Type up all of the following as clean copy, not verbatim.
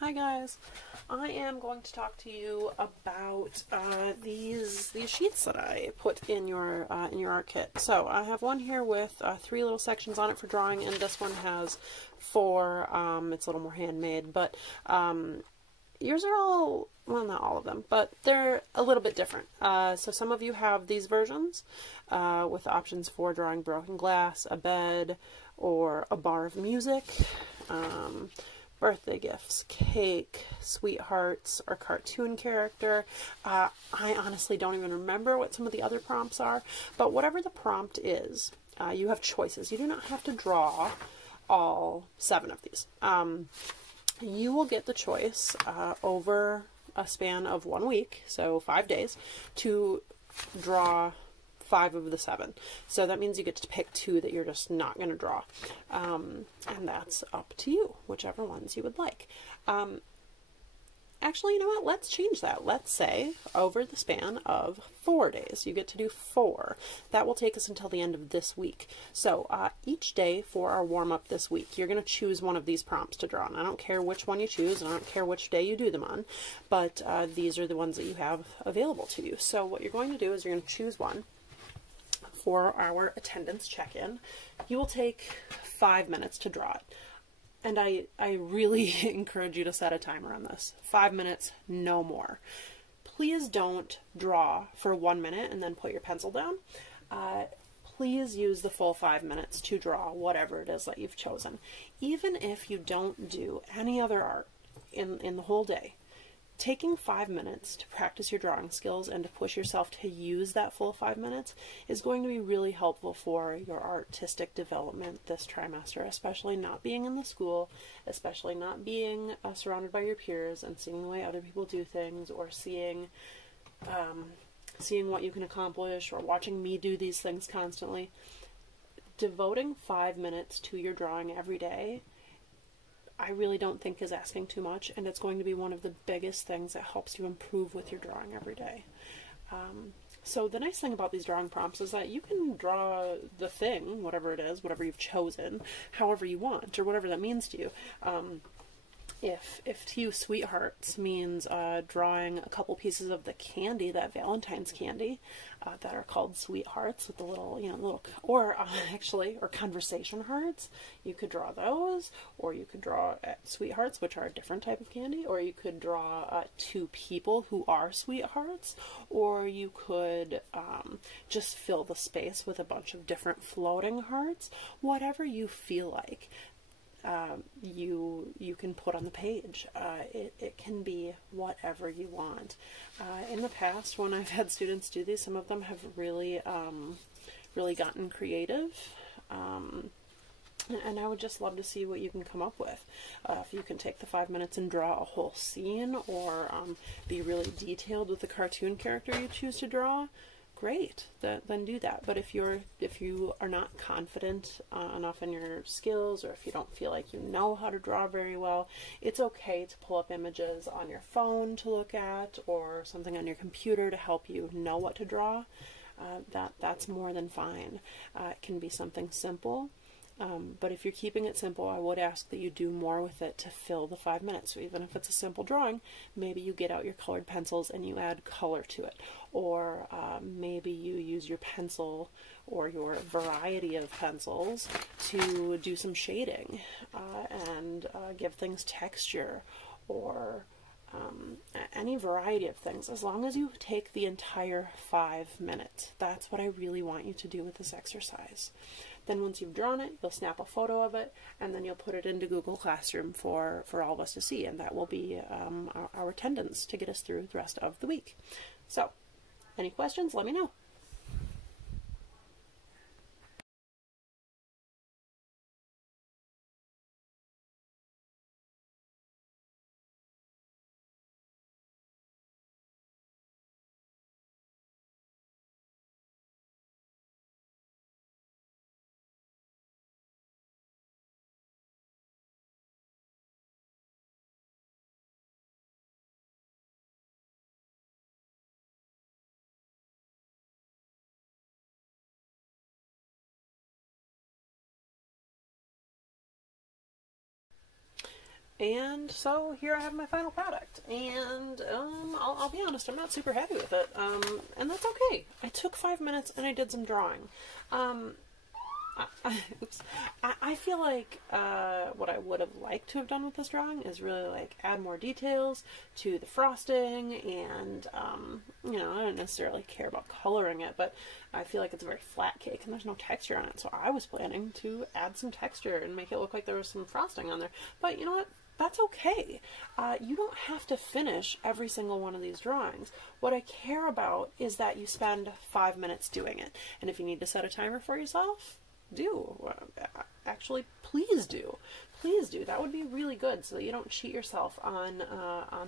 Hi guys, I am going to talk to you about these sheets that I put in your art kit. So I have one here with 3 little sections on it for drawing, and this one has 4. It's a little more handmade, but yours are all, well, not all of them, but they're a little bit different. So some of you have these versions with options for drawing broken glass, a bed, or a bar of music. Birthday gifts, cake, sweethearts, or cartoon character. I honestly don't even remember what some of the other prompts are, but whatever the prompt is, you have choices. You do not have to draw all 7 of these. You will get the choice over a span of 1 week, so 5 days, to draw 5 of the 7. So that means you get to pick 2 that you're just not going to draw. And that's up to you, whichever ones you would like. Actually, you know what? Let's change that. Let's say over the span of 4 days, you get to do 4. That will take us until the end of this week. So each day for our warm-up this week, you're going to choose one of these prompts to draw. And I don't care which one you choose, and I don't care which day you do them on, but these are the ones that you have available to you. So what you're going to do is you're going to choose one for our attendance check-in. You will take 5 minutes to draw it. And I really encourage you to set a timer on this. 5 minutes, no more. Please don't draw for 1 minute and then put your pencil down. Please use the full 5 minutes to draw whatever it is that you've chosen. Even if you don't do any other art in the whole day, taking 5 minutes to practice your drawing skills and to push yourself to use that full 5 minutes is going to be really helpful for your artistic development this trimester, especially not being in the school, especially not being surrounded by your peers and seeing the way other people do things, or seeing what you can accomplish, or watching me do these things constantly. Devoting 5 minutes to your drawing every day, I really don't think is asking too much, and it's going to be one of the biggest things that helps you improve with your drawing every day. So the nice thing about these drawing prompts is that you can draw the thing, whatever it is, whatever you've chosen, however you want, or whatever that means to you. If to you sweethearts means drawing a couple pieces of the candy, that Valentine's candy, that are called sweethearts with the little, or conversation hearts, you could draw those, or you could draw sweethearts, which are a different type of candy, or you could draw 2 people who are sweethearts, or you could just fill the space with a bunch of different floating hearts. Whatever you feel like, you can put on the page. It can be whatever you want. In the past, when I've had students do these, some of them have really gotten creative. And I would just love to see what you can come up with. If you can take the 5 minutes and draw a whole scene, or be really detailed with the cartoon character you choose to draw, great, then do that. But if you are not confident enough in your skills, or if you don't feel like you know how to draw very well, it's okay to pull up images on your phone to look at, or something on your computer to help you know what to draw. That's more than fine. It can be something simple. But if you're keeping it simple, I would ask that you do more with it to fill the 5 minutes. So even if it's a simple drawing, maybe you get out your colored pencils and you add color to it. Or maybe you use your pencil or your variety of pencils to do some shading and give things texture, or any variety of things, as long as you take the entire 5 minutes. That's what I really want you to do with this exercise. Then once you've drawn it, you'll snap a photo of it, and then you'll put it into Google Classroom for all of us to see, and that will be our attendance to get us through the rest of the week. So, any questions, let me know. And so here I have my final product, and I'll be honest, I'm not super happy with it, and that's okay. I took 5 minutes and I did some drawing. Oops. I feel like what I would have liked to have done with this drawing is really like add more details to the frosting, and you know, I don't necessarily care about coloring it, but I feel like it's a very flat cake and there's no texture on it, so I was planning to add some texture and make it look like there was some frosting on there. But you know what? That's okay. You don't have to finish every single one of these drawings. What I care about is that you spend 5 minutes doing it. And if you need to set a timer for yourself, do. Actually, please do. Please do. That would be really good, so that you don't cheat yourself on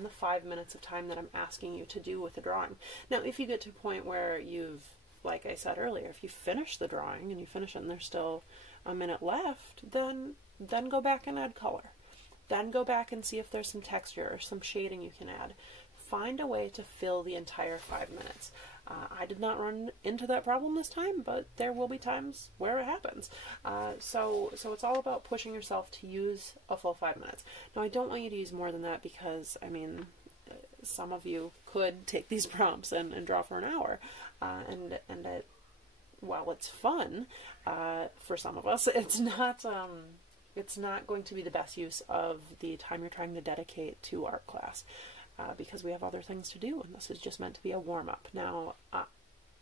the 5 minutes of time that I'm asking you to do with the drawing. Now, if you get to a point where you've, like I said earlier, if you finish the drawing and you finish it and there's still a minute left, then go back and add color. Then go back and see if there's some texture or some shading you can add. Find a way to fill the entire 5 minutes. I did not run into that problem this time, but there will be times where it happens. So it's all about pushing yourself to use a full 5 minutes. Now, I don't want you to use more than that because, I mean, some of you could take these prompts and draw for an hour, and it, while it's fun for some of us, it's not going to be the best use of the time you're trying to dedicate to art class, because we have other things to do, and this is just meant to be a warm-up. Now,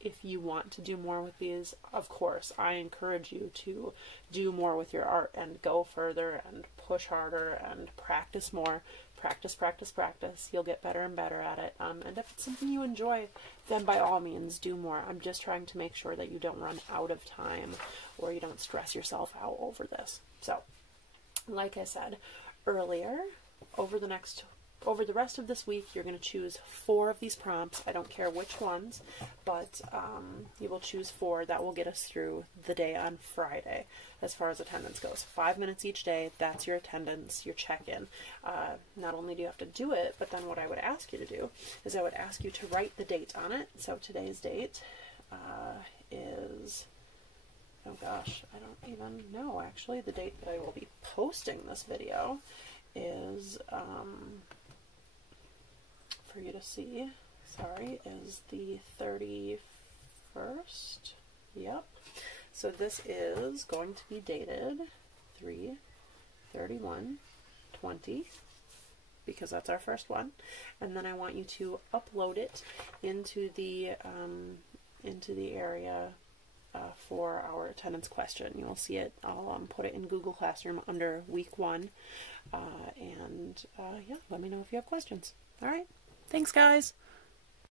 if you want to do more with these, of course, I encourage you to do more with your art and go further and push harder and practice more. Practice, practice, practice. You'll get better and better at it. And if it's something you enjoy, then by all means do more. I'm just trying to make sure that you don't run out of time or you don't stress yourself out over this. So, like I said earlier, over the rest of this week, you're going to choose 4 of these prompts. I don't care which ones, but you will choose 4. That will get us through the day on Friday as far as attendance goes. 5 minutes each day, that's your attendance, your check-in. Not only do you have to do it, but then what I would ask you to do is I would ask you to write the date on it. So today's date is... oh gosh, I don't even know actually. The date that I will be posting this video is, for you to see, sorry, is the 31st. Yep. So this is going to be dated 3/31/20, because that's our first one. And then I want you to upload it into the area for our attendance question. You will see it. I'll put it in Google Classroom under week 1. Yeah, let me know if you have questions. All right. Thanks, guys.